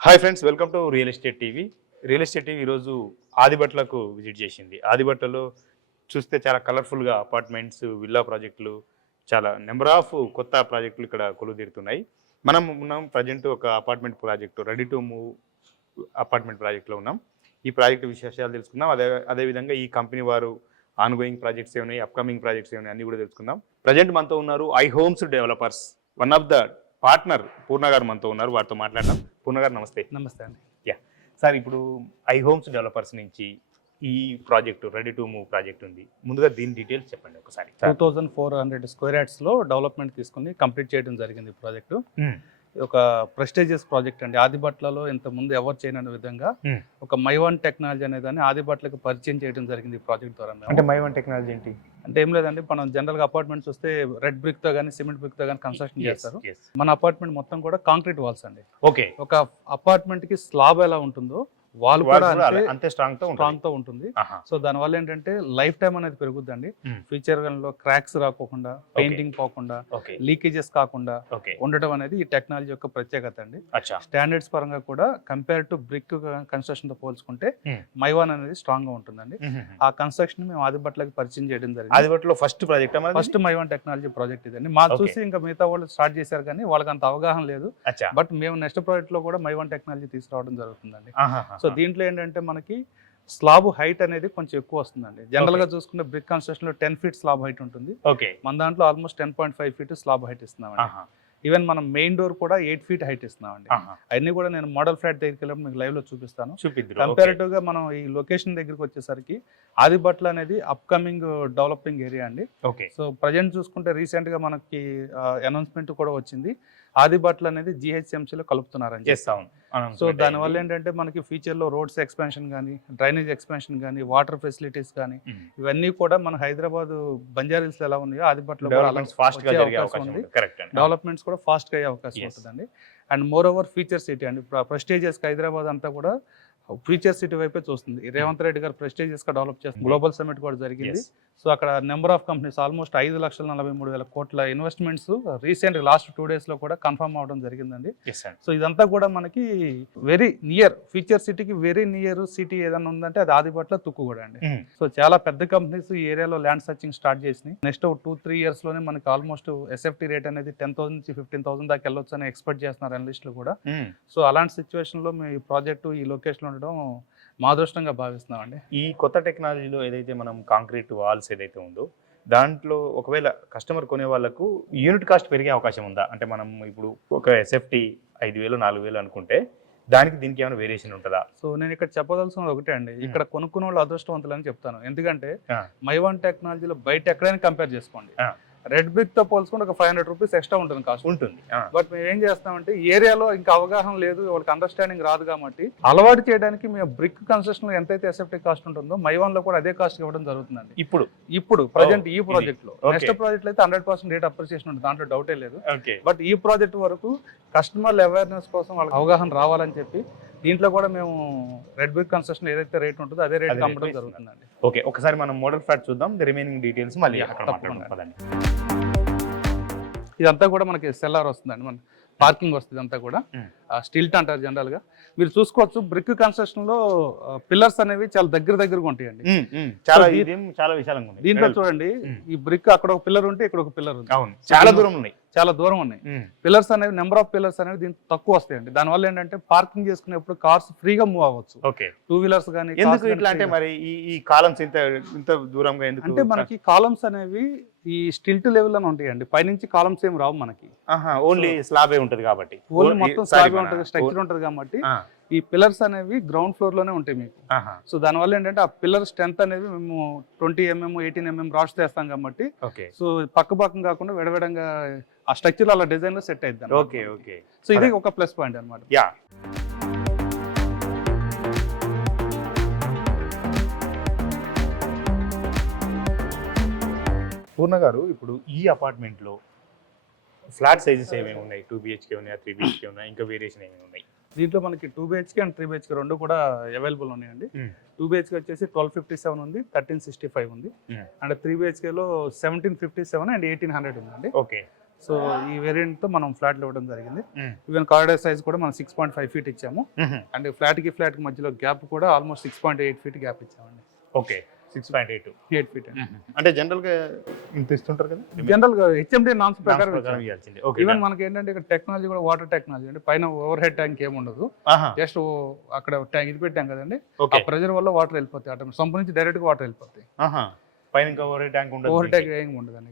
Hi friends, welcome to real estate TV. Real estate TV ఈరోజు ఆదిబట్లకు visit చేసింది. ఆదిబట్టలో చూస్తే చాలా కలర్ఫుల్గా అపార్ట్మెంట్స్, విల్లా ప్రాజెక్టులు, చాలా నెంబర్ ఆఫ్ కొత్త ప్రాజెక్టులు ఇక్కడ కొలువుదీరుతున్నాయి. మనం ఉన్నాం ప్రజెంట్ ఒక apartment project, ready to move apartment ప్రాజెక్టులో ఉన్నాం. ఈ ప్రాజెక్టు విశేషాలు తెలుసుకుందాం. అదేవిధంగా ఈ కంపెనీ వారు ఆన్గోయింగ్ ప్రాజెక్ట్స్ ఏమున్నాయి, అప్కమింగ్ ప్రాజెక్ట్స్ ఏమున్నాయి అన్నీ కూడా తెలుసుకుందాం. ప్రజెంట్ మనతో ఉన్నారు I homes developers, one of the partner Purna గారు మనతో ఉన్నారు. వారితో మాట్లాడదాం. పూర్ణ గారు నమస్తే. నమస్తే అండి. సార్, ఇప్పుడు ఐ హోమ్స్ డెవలపర్స్ నుంచి ఈ project ready to move project ఉంది. ముందుగా దీని డీటెయిల్స్ చెప్పండి ఒకసారి. 2400 స్క్వేర్ యార్డ్స్లో డెవలప్మెంట్ తీసుకుని కంప్లీట్ చేయడం జరిగింది ఈ ప్రాజెక్టు. ఒక ప్రెస్టీజియస్ ప్రాజెక్ట్ అండి. ఆదిబట్లలో ఇంత ముందు ఎవరు చేయని విధంగా ఒక మైవన్ టెక్నాలజీ అనేదాన్ని ఆదిబట్లకు పరిచయం చేయడం జరిగింది ఈ ప్రాజెక్ట్ ద్వారా. అంటే మైవన్ టెక్నాలజీ ఏంటి అంటే ఏం లేదండి, మనం జనరల్ గా అపార్ట్మెంట్స్ వస్తే రెడ్ బ్రిక్ తో కానీ సిమెంట్ బ్రిక్ తో కానీ కన్స్ట్రక్షన్ చేస్తారు. మన అపార్ట్మెంట్ మొత్తం కూడా కాంక్రీట్ వాల్స్ అండి. ఓకే. ఒక అపార్ట్మెంట్ కి స్లాబ్ ఎలా ఉంటుందో వాల్ కూడా అంతే స్ట్రాంగ్ తో ఉంటుంది. సో దాని వల్ల ఏంటంటే లైఫ్ టైం అనేది పెరుగుద్దండి. ఫ్యూచర్ లో క్రాక్స్ రాకోకుండా, పెయింటింగ్ పోకుండా, లీకేజెస్ కాకుండా ఉండటం అనేది ఈ టెక్నాలజీ యొక్క ప్రత్యేకత అండి. స్టాండర్డ్స్ పరంగా కూడా కంపేర్ టు బ్రిక్ కన్స్ట్రక్షన్ తో పోల్చుకుంటే మైవాన్ అనేది స్ట్రాంగ్ గా ఉంటుందండి. ఆ కన్స్ట్రక్షన్ మేము ఆదిబట్లకి పరిచయం చేయడం జరిగింది. ఆదిబట్లో ఫస్ట్ మైవాన్ టెక్నాలజీ ప్రాజెక్ట్ ఇదండి. మా చూసి ఇంకా మిగతా వాళ్ళు స్టార్ట్ చేశారు కానీ వాళ్ళకి అంత అవగాహన లేదు. బట్ మేము నెక్స్ట్ ప్రాజెక్ట్ లో కూడా మైవాన్ టెక్నాలజీ తీసుకురావడం జరుగుతుందండి. సో దీంట్లో ఏంటంటే మనకి స్లాబ్ హైట్ అనేది కొంచెం ఎక్కువ వస్తుందండి. జనరల్ గా చూసుకుంటే బ్రిక్ కన్స్ట్రక్షన్ లో 10 ఫీట్ స్లాబ్ హైట్ ఉంటుంది. మన దాంట్లో ఆల్మోస్ట్ 10.5 ఫీట్ స్లాబ్ హైట్ ఇస్తున్నామండి. ఈవెన్ మనం మెయిన్ డోర్ కూడా 8 ఫీట్ హైట్ ఇస్తున్నామండి. అన్ని కూడా నేను మోడల్ ఫ్లాట్ దగ్గరికి వెళ్ళి మీకు లైవ్ లో చూపిస్తాను. కంపారిటివ్ గా మనం ఈ లొకేషన్ దగ్గరికి వచ్చేసరికి ఆదిబట్ల అనేది అప్కమింగ్ డెవలపింగ్ ఏరియా అండి. సో ప్రజెంట్ చూసుకుంటే రీసెంట్ గా మనకి అనౌన్స్మెంట్ కూడా వచ్చింది. ఆదిబట్ల అనేది GHMCలో కలుపుతున్నారని చెప్తాం. సో దానివల్ల ఏంటంటే మనకి ఫ్యూచర్ లో రోడ్స్ ఎక్స్పాన్షన్ కానీ, డ్రైనేజ్ ఎక్స్పాన్షన్ కానీ, వాటర్ ఫెసిలిటీస్ కానీ ఇవన్నీ కూడా మన హైదరాబాద్ బంజారాహిల్స్ ఎలా ఉన్నాయో ఆదిబట్లో డెవలప్మెంట్స్ కూడా ఫాస్ట్ గా అయ్యే అవకాశం ఉంటుందండి. And more over future city అండి. ప్రెస్టీజియస్ హైదరాబాద్ అంతా కూడా ఫ్యూచర్ సిటీ వైపే చూస్తుంది. రేవంత్ రెడ్డి గారు ప్రెస్టీజియస్ గా డెవలప్ చేస్తుంది. గ్లోబల్ సమిట్ కూడా జరిగింది. సో అక్కడ నెంబర్ ఆఫ్ కంపెనీస్ ఆల్మోస్ట్ 5,43,000 కోట్ల ఇన్వెస్ట్మెంట్స్ రీసెంట్ లాస్ట్ 2 days లో కూడా కన్ఫర్మ్ అవడం జరిగిందండి. సో ఇదంతా కూడా మనకి వెరీ నియర్ ఫ్యూచర్ సిటీకి వెరీ నియర్ సిటీ ఏదైనా ఉందంటే అది ఆదిబట్ల తుక్కుగూడ అండి. సో చాలా పెద్ద కంపెనీస్ ఈ ఏరియాలో ల్యాండ్ సర్చింగ్ స్టార్ట్ చేసినాయి. నెక్స్ట్ 2-3 years లోనే మనకి ఆల్మోస్ట్ SFT రేట్ అనేది 10,000 నుంచి 15,000 దాకా వెళ్ళొచ్చు అని ఎక్స్పెక్ట్ చేస్తున్నారు అనలిస్టులు కూడా. సో అలాంటి సిచ్యువేషన్ లో మీ ప్రాజెక్టు ఈ లొకేషన్ ఉండడం మా అదృష్టంగా భావిస్తున్నామండి. ఈ కొత్త టెక్నాలజీలో ఏదైతే మనం కాంక్రీట్ వాల్స్ ఏదైతే ఉందో దాంట్లో ఒకవేళ కస్టమర్ కొనే వాళ్ళకు యూనిట్ కాస్ట్ పెరిగే అవకాశం ఉందా? అంటే మనం ఇప్పుడు ఒక SFT 5,000 4,000 అనుకుంటే దానికి దీనికి ఏమైనా వేరియేషన్ ఉంటుందా? సో నేను ఇక్కడ చెప్పదలుచున్నది ఒకటే అండి, ఇక్కడ కొనుక్కున్న వాళ్ళు అదృష్టవంతులు అని చెప్తాను. ఎందుకంటే మైవాన్ టెక్నాలజీలో బయట ఎక్కడైనా కంపేర్ చేసుకోండి, రెడ్ బ్రిక్ తో పోల్చుకుంటే ఒక 500 రూపీస్ ఎక్స్ట్రా ఉంటుంది కాస్ట్ ఉంటుంది. బట్ మేము ఏం చేస్తామంటే ఏరియాలో ఇంకా అవగాహన లేదు, వాళ్ళకి అండర్స్టాండింగ్ రాదు కాబట్టి అలవాటు చేయడానికి మేము బ్రిక్ కన్స్ట్రక్షన్ లో ఎంతైతే SFT కాస్ట్ ఉంటుందో మైవాన్ లో కూడా అదే కాస్ట్ ఇవ్వడం జరుగుతుందండి. ఇప్పుడు ప్రజెంట్ ఈ ప్రాజెక్ట్ లో. నెక్స్ట్ ప్రాజెక్ట్ లో అయితే 100% రేట్ అప్రిసియేషన్ ఉంటుంది, దాంట్లో డౌటే లేదు. బట్ ఈ ప్రాజెక్ట్ వరకు కస్టమర్ల అవేర్నెస్ కోసం వాళ్ళకి అవగాహన రావాలని చెప్పి దీంట్లో కూడా మేము రెడ్ బ్రిక్ కన్స్ట్రక్షన్ ఏదైతే రేట్ ఉంటుందో అదే రేట్ అమ్మడం జరుగుతుందండి. ఓకే, ఒకసారి మనం మోడల్ ఫ్లాట్ చూద్దాం. ది రిమైనింగ్ డీటెయిల్స్ మళ్ళీ ఇదంతా కూడా మనకి సెల్లార్ వస్తుందండి, మన పార్కింగ్ వస్తుంది. అంతా కూడా స్టిల్ట్ అంటారు జనరల్ గా. మీరు చూసుకోవచ్చు బ్రిక్ కన్స్ట్రక్షన్ లో పిల్లర్స్ అనేవి చాలా దగ్గరగా ఉంటాయండి. చాలా విశాలంగా ఉంది. దీంట్లో చూడండి, ఈ బ్రిక్ అక్కడ ఒక పిల్లర్ ఉంటే ఇక్కడ ఒక పిల్లర్ ఉంది. చాలా దూరం ఉన్నాయి. పిల్లర్స్ అనేవి నెంబర్ ఆఫ్ పిల్లర్స్ అనేవి దీనికి తక్కువ వస్తాయండి. దానివల్ల ఏంటంటే పార్కింగ్ చేసుకునేప్పుడు కార్స్ ఫ్రీగా మూవ్ అవ్వచ్చు. 2 వీలర్స్ కానీ. మరి ఈ కాలమ్స్ ఇంత దూరంగా ఎందుకు అంటే మనకి కాలమ్స్ అనేవి ఈ స్టిల్ట్ లెవెల్ అని ఉంటాయండి, పైనుంచి కాలమ్స్ ఏం రావు మనకి. ఓన్లీ స్లాబే ఉంటది కాబట్టి, ఓన్లీ మొత్తం స్లాబే ఉంటది, స్ట్రక్చర్ ఉంటది కాబట్టి ఈ పిల్లర్స్ అనేవి గ్రౌండ్ ఫ్లోర్ లోనే ఉంటాయి మీకు. సో దానివల్ల ఏంటంటే ఆ పిల్లర్ స్ట్రెంత్ అనేది మేము 20 mm 18 mm రాడ్స్ చేస్తాం కాబట్టి సో పక్కపక్కన కాకుండా విడవిడంగా ఆ స్ట్రక్చర్ అలా డిజైన్ లో సెట్ అవుతుంది. సో ఇది ఒక ప్లస్ పాయింట్ అనమాట. పూర్ణ గారు, ఇప్పుడు ఈ అపార్ట్మెంట్ లో ఫ్లాట్ సైజెస్ ఏమేమి ఉన్నాయి? 2 BHK ఉన్నాయా, 3 BHK ఉన్నాయా, ఇంకా వేరియేషన్ ఏమేమి ఉన్నాయి? దీంట్లో మనకి 2 BHK అండ్ 3 BHK రెండు కూడా అవైలబుల్ ఉన్నాయండి. 2 BHK వచ్చేసి 1257 ఉంది, 1365 ఉంది. అండ్ 3 BHK లో 1757 అండ్ 1800 ఉందండి. సో ఈ వేరియంట్ తో మనం ఫ్లాట్లు ఇవ్వడం జరిగింది. ఈవెన్ కారిడార్ సైజ్ కూడా మనం 6.5 ఫీట్ ఇచ్చాము. అండ్ ఫ్లాట్ కి మధ్యలో గ్యాప్ కూడా ఆల్మోస్ట్ 6.8 ఫీట్ గ్యాప్ ఇచ్చామండి. ఓకే, 6.8 ఫీట్ అంటే జనరల్ గా ఇంత ఇస్తుంటారు కదా. జనరల్ గా హెచ్ఎండి నామ్స్ ప్రకారం ఈవెన్ మనకి ఏంటంటే ఇక్కడ టెక్నాలజీ కూడా వాటర్ టెక్నాలజీ అంటే పైన ఓవర్ హెడ్ ట్యాంక్ ఏమి ఉండదు. జస్ట్ అక్కడ ట్యాంక్ ఇది పెట్టాం కదండి, ఆ ప్రెజర్ వల్ల వాటర్ వెళ్ళిపోతాయి. ఆటోమేటిక్ సంపు నుంచి డైరెక్ట్ గా వాటర్ వెళ్ళిపోతాయి. పైన ఇంకా ఓవర్ ట్యాంక్ ఉండదు. ఓవర్ ట్యాంక్ ఏం ఉండదండి.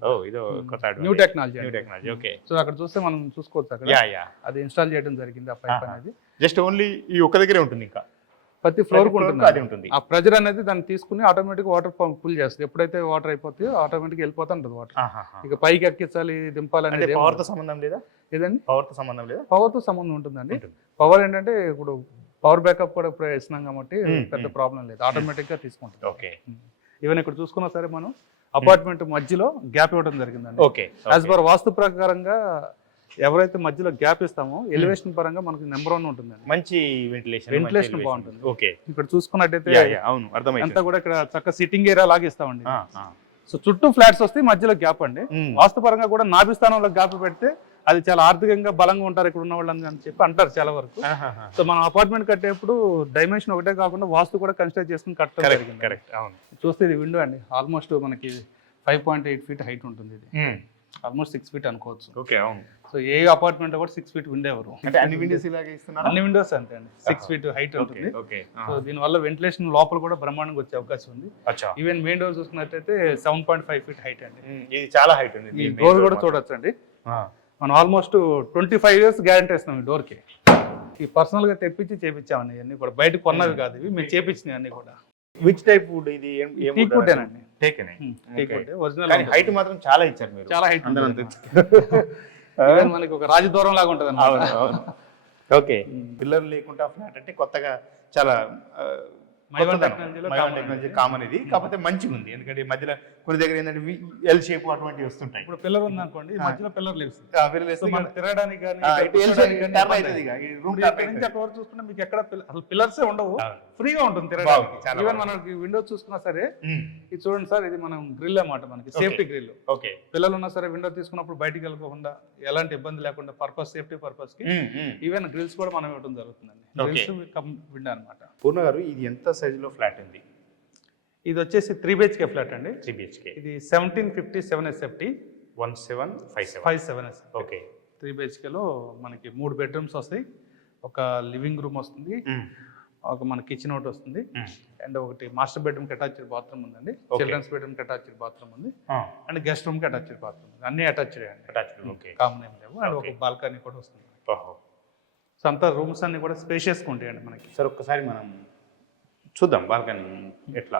New technology. ఓకే, సో అక్కడ చూస్తే మనం చూసుకోవచ్చు అక్కడ అది ఇన్స్టాల్ చేయడం జరిగింది. ఆ పైప్ అనేది జస్ట్ ఓన్లీ ఈ ఒక్క దగ్గరే ఉంటుంది. ఇంకా ప్రతి ఫ్లోర్ ఉంటుంది. ఆ ప్రెజర్ అనేది దాన్ని తీసుకుని ఆటోమేటిక్ వాటర్ పుల్ చేస్తుంది. ఎప్పుడైతే వాటర్ అయిపోతాయో ఆటోమేటిక్ వెళ్ళిపోతా ఉంటుంది వాటర్. ఇక పైకి ఎక్కించాలి దింపాలి అనేది పవర్ తో సంబంధం లేదా? ఏదండి, పవర్ తో సంబంధం లేదా? పవర్ తో సంబంధం ఉంటుందండి. పవర్ ఏంటంటే ఇప్పుడు పవర్ బ్యాకప్ కూడా ఇప్పుడు ఇస్తున్నాం కాబట్టి పెద్ద ప్రాబ్లం లేదు, ఆటోమేటిక్ గా తీసుకుంటుంది. ఓకే, ఈవెన్ ఇక్కడ చూసుకున్నా సరే మనం అపార్ట్మెంట్ మధ్యలో గ్యాప్ ఇవ్వడం జరిగిందండి. ఓకే, యాజ్ పర్ వాస్తు ప్రకారంగా ఎవరైతే మధ్యలో గ్యాప్ ఇస్తామో ఎలివేషన్ పరంగా మనకి నెంబర్ 1 ఉంటుందండి. మంచి వెంటిలేషన్ బాగుంటుంది. ఓకే, ఇక్కడ చూసుకున్నట్టయితే అవును అర్థమైంది, అంతా కూడా ఇక్కడ చక్క సిట్టింగ్ ఏరియా లాగా ఇస్తామండి. సో చుట్టూ ఫ్లాట్స్ వస్తే మధ్యలో గ్యాప్ అండి. వాస్తు పరంగా కూడా నాభి స్థానంలో గ్యాప్ పెడితే అది చాలా ఆర్థికంగా బలంగా ఉంటారు ఇక్కడ ఉన్న వాళ్ళని అని చెప్పి అంటారు చాలా వరకు. సో మనం అపార్ట్మెంట్ కట్టేప్పుడు డైమెన్షన్ ఒకటే కాకుండా వాస్తు కూడా కన్సిడర్ చేసుకుని కట్టడం జరిగింది. కరెక్ట్, అవును. చూస్తే ఇది విండో అండి, ఆల్మోస్ట్ మనకి 5.8 ఫీట్ హైట్ ఉంటుంది. ఇది ఆల్మోస్ట్ 6 ఫీట్ అనుకోవచ్చు. ఓకే, అవును. సో ఏ అపార్ట్మెంట్ కూడా 6 ఫీట్ విండో ఎవరు అంటే అన్ని విండోస్ ఇలాగే ఇస్తున్నారు. అన్ని విండోస్ అంతే అండి, 6 ఫీట్ హైట్ ఉంటుంది. సో దీనివల్ల వెంటిలేషన్ లోపల కూడా బ్రహ్మాండంగా వచ్చే అవకాశం ఉంది. ఈవెన్ మెయిన్ డోర్ చూసుకున్నట్టయితే 7.5 ఫీట్ హైట్ అండి. ఇది చాలా హైట్ ఉంది. ఈ డోర్ కూడా చూడొచ్చు అండి. మనం ఆల్మోస్ట్ 25 ఇయర్స్ గ్యారంటీ ఇస్తున్నాం ఈ డోర్ కి. ఈ పర్సనల్ గా తెప్పించి చేపించామండి. ఇవన్నీ కూడా బయట కొన్నవి కాదు, ఇవి మేము చేపించినవి అన్ని కూడా. విచ్ టైప్ వుడ్ ఇది? టీక్ వుడ్ ఏనండి. టేకెనే ఒరిజినల్. కానీ హైట్ మాత్రం చాలా ఇచ్చారు మీరు. చాలా హైట్ మనకి ఒక రాజదూరం లాగా ఉంటుంది అన్నమాట. ఓకే, పిల్లర్ లేకుండా ఫ్లాట్ అంటే కొత్తగా చాలా టెక్నాలజీ కామన్ ఇది. కాకపోతే మంచిగా ఉంది, ఎందుకంటే మధ్యలో కొన్ని దగ్గర ఏంటంటే ఎల్ షేప్ అటువంటివి వస్తుంటాయి. ఇప్పుడు పిల్లర్ ఉంది అనుకోండి, మధ్యలో పిల్లర్ లేవు తిరగడానికి చూసుకుంటే మీకు ఎక్కడ అసలు పిల్లర్సే ఉండవు, ఫ్రీగా ఉంటుంది తిరగడానికి. ఈవెన్ మనకి విండో చూసుకున్నా సరే ఇది చూడండి సార్, ఇది మనం గ్రిల్ అన్నమాట, మనకి సేఫ్టీ గ్రిల్. ఓకే, పిల్లలు ఉన్నా సరే విండో తీసుకున్నప్పుడు బయటికి వెళ్ళకుండా ఎలాంటి ఇబ్బంది లేకుండా పర్పస్ సేఫ్టీ పర్పస్ కి ఈవెన్ గ్రిల్స్ కూడా మనం ఇవ్వడం జరుగుతుందండి. విండో అనమాట. పూర్ణ గారు, ఇది ఎంత సైజ్ లో ఫ్లాట్ ఉంది? ఇది వచ్చేసి 3 BHK ఫ్లాట్ అండి. 3 BHK. ఇది 1757 SFT 1757. ఓకే, 3 BHK లో మనకి 3 బెడ్రూమ్స్ వస్తాయి, ఒక లివింగ్ రూమ్ వస్తుంది, ఒక మన కిచెన్ ఒకటి వస్తుంది, అండ్ ఒకటి మాస్టర్ బెడ్రూమ్ కి అటాచ్డ్ బాత్రూమ్ ఉందండి, చిల్డ్రన్స్ బెడ్రూమ్ కి అటాచ్డ్ బాత్రూమ్ ఉంది, అండ్ గెస్ట్ రూమ్ కి అటాచ్డ్ బాత్రూమ్ ఉంది. అన్ని అటాచ్డ్ అండి, ఓకే, కామన్ ఏం లేవు. అండ్ ఒక బాల్కనీ కూడా వస్తుంది. సో అంతా రూమ్స్ అన్ని కూడా స్పేషియస్గా ఉంటాయండి మనకి. సార్ ఒక్కసారి మనం చూద్దాం బాల్కనీ ఎట్లా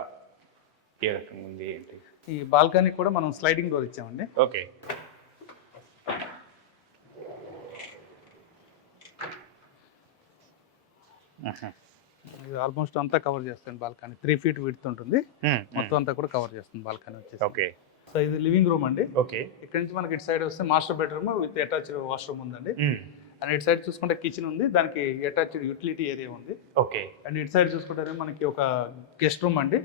ఏ రకంగా ఉంది ఏంటి. ఈ బాల్కనీ కూడా మనం స్లైడింగ్ డోర్ ఇచ్చామండి. ఓకే, ఆల్మోస్ట్ అంతా కవర్ చేస్తుంది బాల్కనీ. 3 ఫీట్ విడ్త్ ఉంటుంది, మొత్తం అంతా కూడా కవర్ చేస్తుంది బాల్కనీ వచ్చేసి. ఓకే, సో ఇది లివింగ్ రూమ్ అండి. ఓకే, ఇక్కడ నుంచి మనకి ఇటు సైడ్ వస్తే master bedroom with attached washroom ఉందండి. అండ్ ఇటు సైడ్ చూసుకుంటే కిచెన్ ఉంది, దానికి అటాచ్డ్ యూటిలిటీ ఏరియా ఉంది. ఓకే, అండ్ ఇటు సైడ్ చూసుకుంటే మనకి ఒక గెస్ట్ రూమ్ అండి,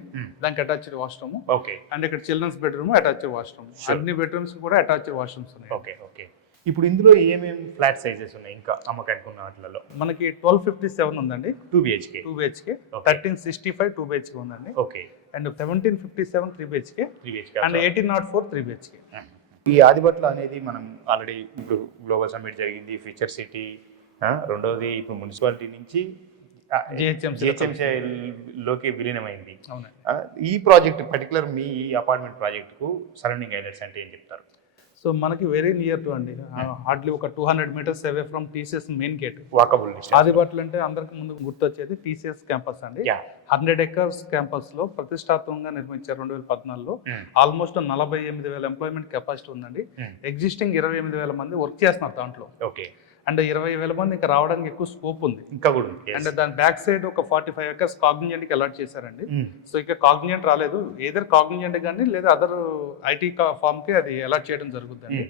దానికి అటాచ్డ్ వాష్రూమ్. ఓకే, అండ్ ఇక్కడ చిల్డ్రన్స్ బెడ్రూమ్ అటాచ్డ్ వాష్రూమ్. అన్ని బెడ్రూమ్స్ కూడా అటాచ్డ్ వాష్రూమ్స్ ఉన్నాయి. Okay, okay. ఇప్పుడు ఇందులో ఏమేమి ఫ్లాట్ సైజెస్ ఉన్నాయి ఇంకా అమ్మకానికి ఉన్న వాటిలో? మనకి 1257 ఉందండి, 2 BHK. 1365 2 BHK ఉందండి. Okay, and 1757 3 BHK, and 1804 3 BHK. ఈ ఆదిబట్ల అనేది మనం ఆల్రెడీ ఇప్పుడు గ్లోబల్ సమ్మిట్ జరిగింది, ఫ్యూచర్ సిటీ, రెండోది ఇప్పుడు మున్సిపాలిటీ నుంచి జిహెచ్ఎంసీలోకి విలీనమైంది. ఈ ప్రాజెక్ట్ పర్టికులర్ మీ అపార్ట్మెంట్ ప్రాజెక్టుకు సరౌండింగ్ హైలైట్స్ అంటే ఏం చెప్తారు? సో మనకి వెరీ నియర్ టు అండి, హార్డ్లీ ఒక 200 meters away from TCS main gate. Walkable. Adibatla అంటే అందరికి ముందు గుర్తొచ్చేది TCS క్యాంపస్ అండి. 100 acres క్యాంపస్ లో ప్రతిష్టాత్మకంగా నిర్మించారు 2014లో. ఆల్మోస్ట్ 48,000 ఎంప్లాయ్మెంట్ కెపాసిటీ ఉందండి. ఎగ్జిస్టింగ్ 28,000 మంది వర్క్ చేస్తున్నారు దాంట్లో. ఓకే, అండ్ 20,000 మంది ఇంకా రావడానికి ఎక్కువ స్కోప్ ఉంది, ఇంకా కూడా ఉంది. అండ్ దాని బ్యాక్ సైడ్ ఒక 45 acres కాగ్నిజెంట్ కి అలాట్ చేశారండి. సో ఇక కాగ్నిజెంట్ రాలేదు, ఏదర్ కాగ్నిజెంట్ కానీ లేదా అదర్ IT ఫార్మ్ కి అది అలాట్ చేయడం జరుగుతుంది.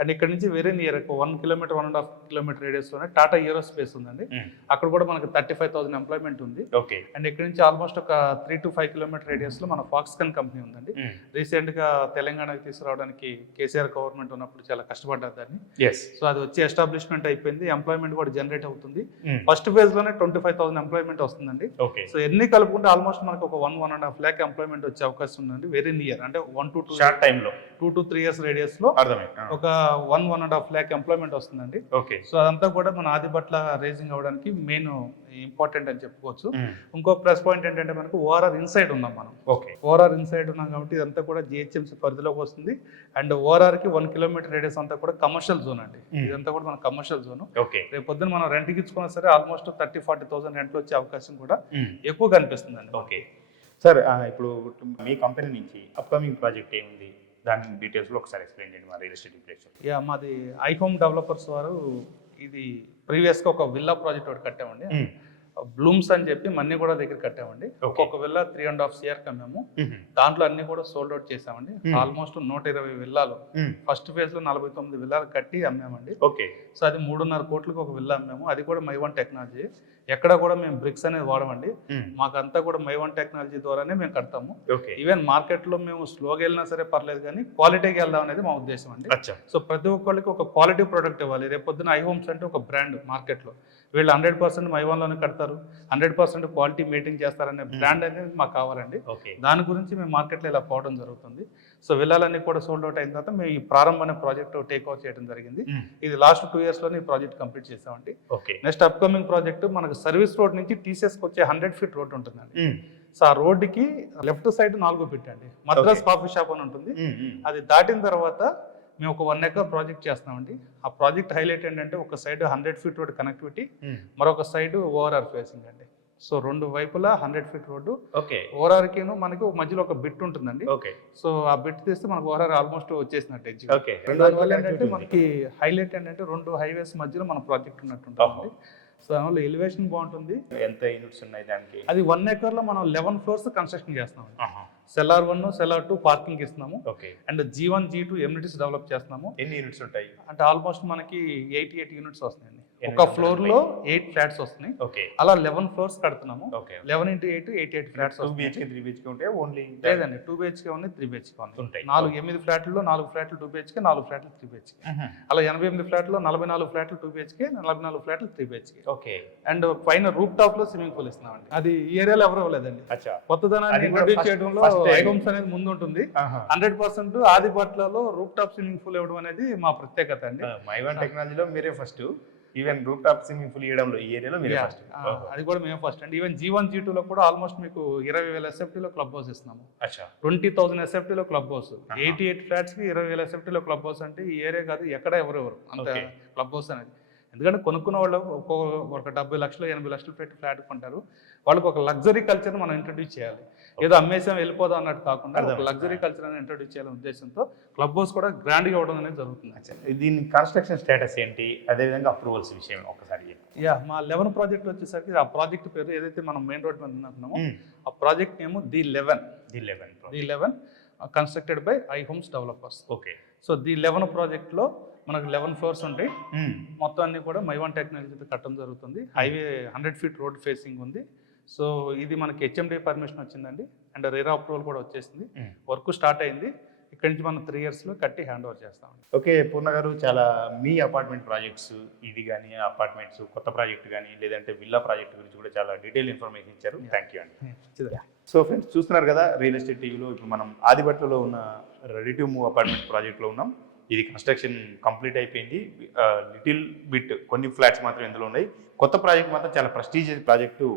అండ్ ఇక్కడ నుంచి వెరీ నియర్ 1 కిలోమీటర్ 1.5 కిలోమీటర్ రేడియస్లోనే టాటా ఏరోస్పేస్ ఉందండి. అక్కడ కూడా మనకు 35,000 ఎంప్లాయ్మెంట్ ఉంది. ఓకే. అండ్ ఇక్కడ నుంచి ఆల్మోస్ట్ ఒక 3 to 5 కిలోమీటర్ రేడియస్లో మన ఫాక్స్కాన్ కంపెనీ ఉందండి. రీసెంట్గా తెలంగాణకి తీసుకురావడానికి కేసీఆర్ గవర్నమెంట్ ఉన్నప్పుడు చాలా కష్టపడ్డారు దాన్ని. సో అది వచ్చి ఎస్టాబ్లిష్మెంట్ అయిపోయింది, ఎంప్లాయ్మెంట్ కూడా జనరేట్ అవుతుంది. ఫస్ట్ ఫేజ్ లోనే 25,000 ఎంప్లాయ్మెంట్ వస్తుందండి. సో ఎన్ని కలుపుకుంటే ఆల్మోస్ట్ మనకు ఒక 1.5 lakh ఎంప్లాయ్మెంట్ వచ్చే అవకాశం ఉందండి. వెరీ నియర్ అంటే 1 to 2 షార్ట్ టైంలో 2 to 3 years రేడియస్ లో ఒక 1.5 lakh ఎంప్లాయ్మెంట్ వస్తుందండి. ఓకే. సో అదంతా కూడా మన ఆదిబట్ల రేజింగ్ అవ్వడానికి మెయిన్ ఇంపార్టెంట్ అని చెప్పుకోవచ్చు. ఇంకో ప్లస్ పాయింట్ ఏంటంటే మనకు ఓఆర్ఆర్ ఇన్సైడ్ ఉన్నాం మనం. ఓకే. ఓఆర్ఆర్ ఇన్సైడ్ ఉన్నాం కాబట్టి ఇదంతా కూడా జిహెచ్ఎంసీ పరిధిలోకి వస్తుంది. అండ్ ఓఆర్ఆర్ కి 1 కిలోమీటర్ రేడియస్ అంతా కూడా కమర్షియల్ జోన్ అండి. ఇదంతా కూడా మన కమర్షియల్ జోన్. ఓకే. రేపు పొద్దున మనం రెంట్కి ఇచ్చుకున్నా సరే ఆల్మోస్ట్ 30,000-40,000 రెంట్లు వచ్చే అవకాశం కూడా ఎక్కువ కనిపిస్తుంది అండి. ఓకే సార్, ఇప్పుడు మీ కంపెనీ నుంచి అప్కమింగ్ ప్రాజెక్ట్ ఏముంది దాని డీటెయిల్స్లో ఒకసారి ఎక్స్ప్లెయిన్ చేయండి మా రియల్ ఎస్టేట్ ప్లేస్. మాది ఐహోమ్ డెవలపర్స్ వారు ఇది ప్రీవియస్గా ఒక విల్లా ప్రాజెక్ట్ ఒకటి కట్టామండి. బ్లూమ్స్ అని చెప్పి మన్నీ కూడా దగ్గర కట్టామండి. ఒక్కొక్క విల్లా 3.5 CR కమ్మాము. దాంట్లో అన్ని కూడా సోల్డ్ అవుట్ చేసామండి. ఆల్మోస్ట్ 120 విల్లాలు ఫస్ట్ ఫేజ్ లో 49 విల్లాలు కట్టి అమ్మామండి. ఓకే. సో అది 3.5 కోట్లకు ఒక విల్లా అమ్మాము. అది కూడా మైవన్ టెక్నాలజీ. ఎక్కడ కూడా మేము బ్రిక్స్ అనేది వాడమండి. మాకంతా కూడా మైవన్ టెక్నాలజీ ద్వారానే మేము కడతాము. ఈవెన్ మార్కెట్ లో మేము స్లోగా వెళ్ళినా సరే పర్లేదు కానీ క్వాలిటీకి వెళ్దాం అనేది మా ఉద్దేశం అండి. సో ప్రతి ఒక్కరికి ఒక క్వాలిటీ ప్రోడక్ట్ ఇవ్వాలి. రేపు పొద్దున ఐహోమ్స్ అంటే ఒక బ్రాండ్ మార్కెట్ లో. వీళ్ళు 100% మైవన్లోనే కడతారు, 100% క్వాలిటీ మెయింటైన్ చేస్తారనే బ్రాండ్ అనేది మాకు కావాలండి. దాని గురించి మేము మార్కెట్లో ఇలా పోవడం జరుగుతుంది. సో విల్లాలన్నీ కూడా సోల్డ్ అవుట్ అయిన తర్వాత మేము ఈ ప్రారంభం అనే ప్రాజెక్ట్ టేక్ అవుట్ చేయడం జరిగింది. ఇది లాస్ట్ 2 years లోనే ఈ ప్రాజెక్ట్ కంప్లీట్ చేసామండి. నెక్స్ట్ అప్కమింగ్ ప్రాజెక్ట్ మనకు సర్వీస్ రోడ్ నుంచి TCSకి వచ్చే 100 feet రోడ్ ఉంటుందండి. సో ఆ రోడ్డుకి లెఫ్ట్ సైడ్ 4 feet అండి మద్రాస్ కాఫీ షాప్ అని ఉంటుంది. అది దాటిన తర్వాత మేము ఒక 1 acre ప్రాజెక్ట్ చేస్తామండి. ఆ ప్రాజెక్ట్ హైలైట్ ఏంటంటే ఒక సైడ్ 100 feet రోడ్ కనెక్టివిటీ, మరొక సైడ్ ఓఆర్ఆర్ ఫేసింగ్ అండి. సో 2 వైపులా 100 feet రోడ్డు. ఓఆర్ఆర్ కి మనకి మధ్యలో ఒక బిట్ ఉంటుందండి. సో ఆ బిట్ తీస్తే మనకు ఓఆర్ఆర్ ఆల్మోస్ట్ వచ్చేసినట్టు. దానివల్ల ఏంటంటే మనకి హైలైట్ ఏంటంటే 2 highways మధ్యలో మన ప్రాజెక్ట్ ఉన్నట్టు ఉంటుంది. సో దానివల్ల ఎలివేషన్ బాగుంటుంది. ఎంత యూనిట్స్ ఉన్నాయి దానికి? అది 1 acre లో మనం 11 floors కన్స్ట్రక్షన్ చేస్తాం. సెల్లార్ 1, సెల్లార్ 2 పార్కింగ్ ఇస్తున్నాము. And G1, G2 amenities develop చేస్తున్నాము. ఎన్ని యూనిట్స్ ఉంటాయి అంటే? ఆల్మోస్ట్ మనకి 88 యూనిట్స్ వస్తున్నాయండి. ఒక ఫ్లోర్ లో 8 ఫ్లాట్స్ వస్తున్నాయి. అలా 11 floors కడుతున్నాము. 11 into 8 88 flats. 2 BHK 3 BHK ఉంటే ఓన్లీ లేదండి, 2 BHK ఉంది, 3 BHK ఉంటాయి. 8 ఫ్లాట్లలో 4 ఫ్లాట్లు 2 BHK, 4 ఫ్లాట్లు 3 BHK. అలా 88 ఫ్లాట్లో 44 ఫ్లాట్లు 2 BHK, 44 ఫ్లాట్లు 3 BHK. అండ్ పైన రూప్ టాప్ లో స్విమ్మింగ్ పూల్ ఇస్తున్నామండి. అది ఈ ఏరియాలో ఎవరు ఇవ్వలేదండి. కొత్తదనాన్ని ఇంట్రొడ్యూస్ చేయడంలో ఐహోమ్స్ అనేది ముందు ఉంటుంది. 100% ఆదిబట్లలో రూప్ టాప్ స్విమ్మింగ్ పూల్ ఇవ్వడం అనేది మా ప్రత్యేకత అండి. మైవన్ టెక్నాలజీలో మీరే first. Even roof top swimming pool ఇవ్వడంలో ఈ ఏరియాలో మీరే ఫస్ట్. అది కూడా మేము ఫస్ట్ అండి. ఈవెన్ G1, G2 లో కూడా ఆల్మోస్ట్ మీకు 20,000 SFT లో క్లబ్ హౌస్ ఇస్తున్నాము. 20,000 SFT లో క్లబ్ హౌస్. 88 ఫ్లాట్స్ కి 20,000 SFT లో క్లబ్ హౌస్ అంటే ఈ ఏరియా కాదు ఎక్కడ ఎవరెవరు అంత క్లబ్ హౌస్ అనేది. ఎందుకంటే కొనుక్కున్న వాళ్ళు ఒక 70 లక్షలు 80 లక్షలు పెట్టి ఫ్లాట్ కొంటారు. వాళ్ళకి ఒక లగ్జరీ కల్చర్ మనం ఇంట్రడ్యూస్ చేయాలి. ఏదో అమ్మేసాం వెళ్ళిపోదాం అన్నట్టు కాకుండా ఒక లగ్జరీ కల్చర్ అని ఇంట్రడ్యూస్ చేయాలనే ఉద్దేశంతో క్లబ్ హౌస్ కూడా గ్రాండ్ గా ఇవ్వడం అనేది జరుగుతుంది. దీని కన్స్ట్రక్షన్ స్టేటస్ ఏంటి, అదేవిధంగా అప్రూవల్స్ విషయం ఒకసారి? మా 11 ప్రాజెక్ట్ వచ్చేసరికి ఆ ప్రాజెక్ట్ పేరు ఏదైతే మనం మెయిన్ రోడ్ మీద అనుకున్నామో ఆ project name the 11 constructed by I homes developers. So the 11 project లో మనకు 11 floors ఉంటాయి. మొత్తం అన్ని కూడా మైవన్ టెక్నాలజీతో కట్టడం జరుగుతుంది. హైవే 100 feet రోడ్ ఫేసింగ్ ఉంది. సో ఇది మనకి HMD పర్మిషన్ వచ్చిందండి. అండ్ రేరా అప్రూవల్ కూడా వచ్చేసింది. వర్క్ స్టార్ట్ అయింది. ఇక్కడి నుంచి మనం 3 years లో కట్టి హ్యాండ్ ఓవర్ చేస్తాం. ఓకే పూర్ణ గారు, చాలా మీ అపార్ట్మెంట్ ప్రాజెక్ట్స్ ఇది కానీ అపార్ట్మెంట్స్ కొత్త ప్రాజెక్ట్ కానీ లేదంటే విల్లా ప్రాజెక్ట్ గురించి కూడా చాలా డీటెయిల్ ఇన్ఫర్మేషన్ ఇచ్చారు. థ్యాంక్ యూ అండి. సో ఫ్రెండ్స్, చూస్తున్నారు కదా రియల్ ఎస్టేట్ టీవీలో ఇప్పుడు మనం ఆదిబట్లలో ఉన్న రెడీ టు మూవ్ అపార్ట్మెంట్ ప్రాజెక్ట్లో ఉన్నాం. ఇది కన్స్ట్రక్షన్ కంప్లీట్ అయిపోయింది. లిటిల్ బిట్ కొన్ని ఫ్లాట్స్ మాత్రం ఇందులో ఉన్నాయి. కొత్త ప్రాజెక్ట్ మాత్రం చాలా ప్రెస్టీజియస్ ప్రాజెక్టు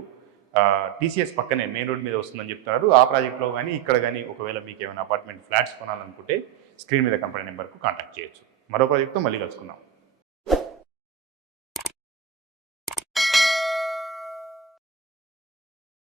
TCS పక్కనే మెయిన్ రోడ్ మీద వస్తుందని చెప్తున్నారు. ఆ ప్రాజెక్ట్లో కానీ ఇక్కడ కానీ ఒకవేళ మీకు ఏమైనా అపార్ట్మెంట్ ఫ్లాట్స్ కొనాలనుకుంటే స్క్రీన్ మీద కంపెనీ నెంబర్కు కాంటాక్ట్ చేయొచ్చు. మరో ప్రాజెక్ట్తో మళ్ళీ కలుసుకుందాం.